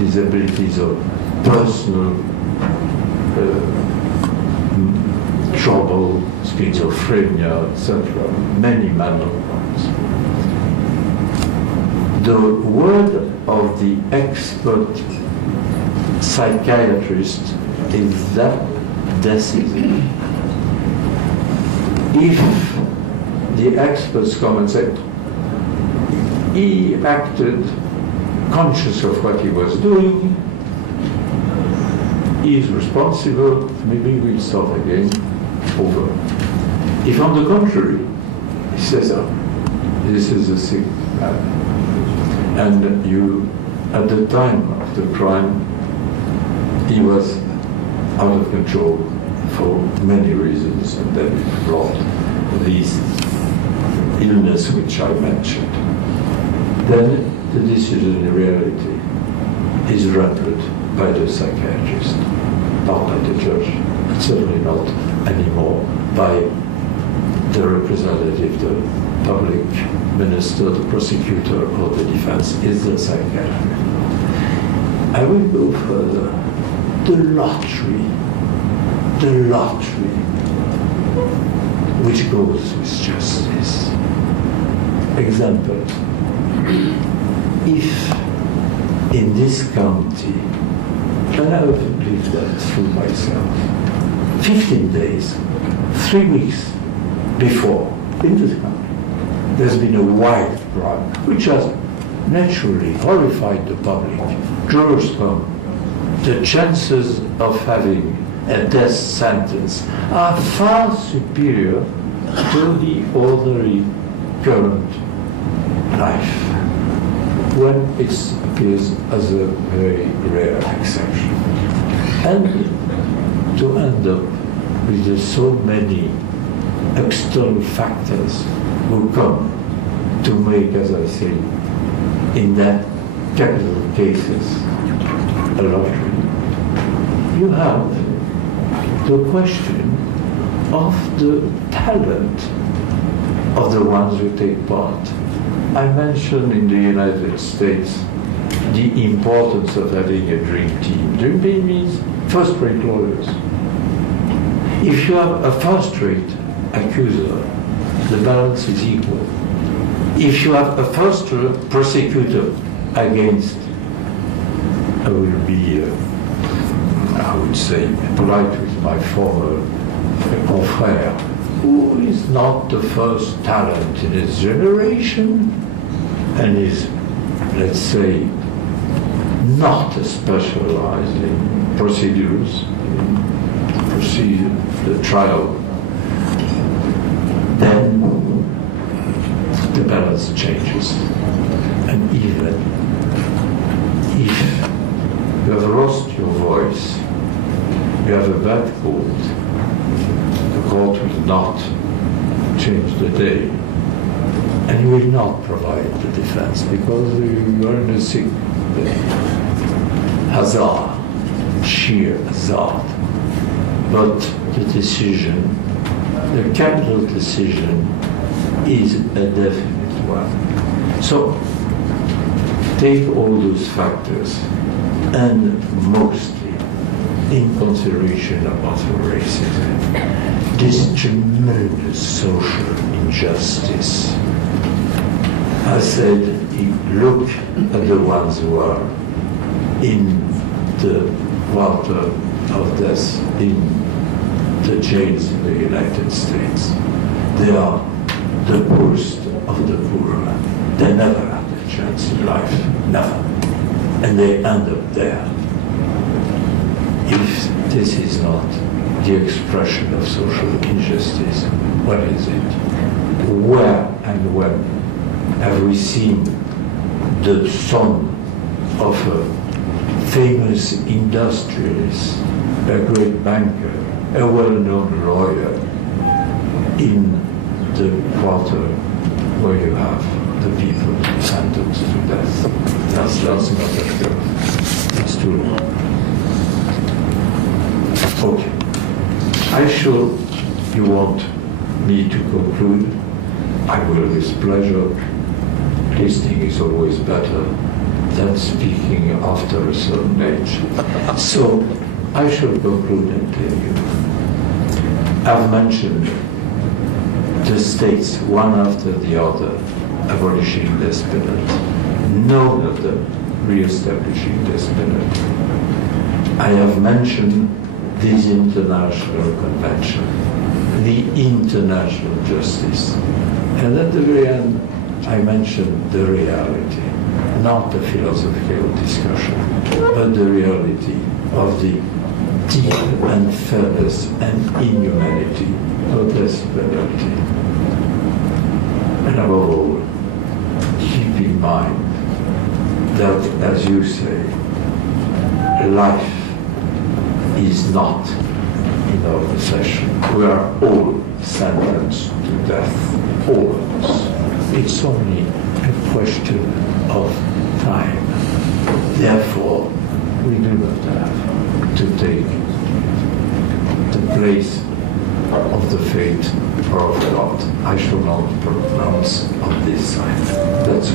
disabilities of personal trouble, schizophrenia, etc., many mental problems. The word of the expert psychiatrist is that decisive. If the experts come and say, he acted conscious of what he was doing, he is responsible, maybe we'll start again, over. If on the contrary, he says, oh, this is a sick man, and you, at the time of the crime, he was out of control for many reasons, and then it brought these illness which I mentioned, then the decision in reality is rendered by the psychiatrist, not by the judge, and certainly not anymore by the representative, the public minister, the prosecutor, or the defense. Is the psychiatrist. I will go further. The lottery which goes with justice. Example, if in this county, and I have lived that through myself, 15 days, 3 weeks before, in this country, there's been a wild crime, which has naturally horrified the public. Jurors come. The chances of having a death sentence are far superior to the ordinary current life, when it appears as a very rare exception. And to end up with so many external factors who come to make, as I say, in that capital cases, a lottery. You have the question of the talent of the ones who take part. I mentioned in the United States the importance of having a dream team. Dream team means first-rate lawyers. If you have a first-rate accuser, the balance is equal. If you have a first-rate prosecutor against, I will be, I would say, polite with my former confrère, who is not the first talent in his generation and is, let's say, not specialized in procedures, the trial, then the balance changes. And even if you have lost your voice, you have a bad cold, the court will not change the day, and you will not provide the defense because you are in a sick hazard, sheer hazard. But the decision, the capital decision, is a definite one. So take all those factors, and mostly in consideration of racism, this tremendous social injustice. I said, look at the ones who are in the quarter of death in the jails in the United States. They are the poorest of the poor. They never had a chance in life, never. And they end up there. If this is not the expression of social injustice, what is it? Where and when have we seen the son of a famous industrialist, a great banker, a well-known lawyer, in the quarter where you have the people sentenced to death? That's not true. It's too long. Okay. I'm sure you want me to conclude. I will with pleasure. Listening is always better than speaking after a certain age. So I shall conclude and tell you. I've mentioned the states, one after the other, abolishing the death penalty. None of them re-establishing the death penalty. I have mentioned this international convention, the international justice. And at the very end, I mentioned the reality, not the philosophical discussion, but the reality of the deep unfairness and inhumanity of death penalty. And above all, keep in mind that, as you say, life is not in our possession. We are all sentenced to death, all of us. It's only a question of time. Therefore, we do not have to take the place of the fate of God. I shall not pronounce on this side. That's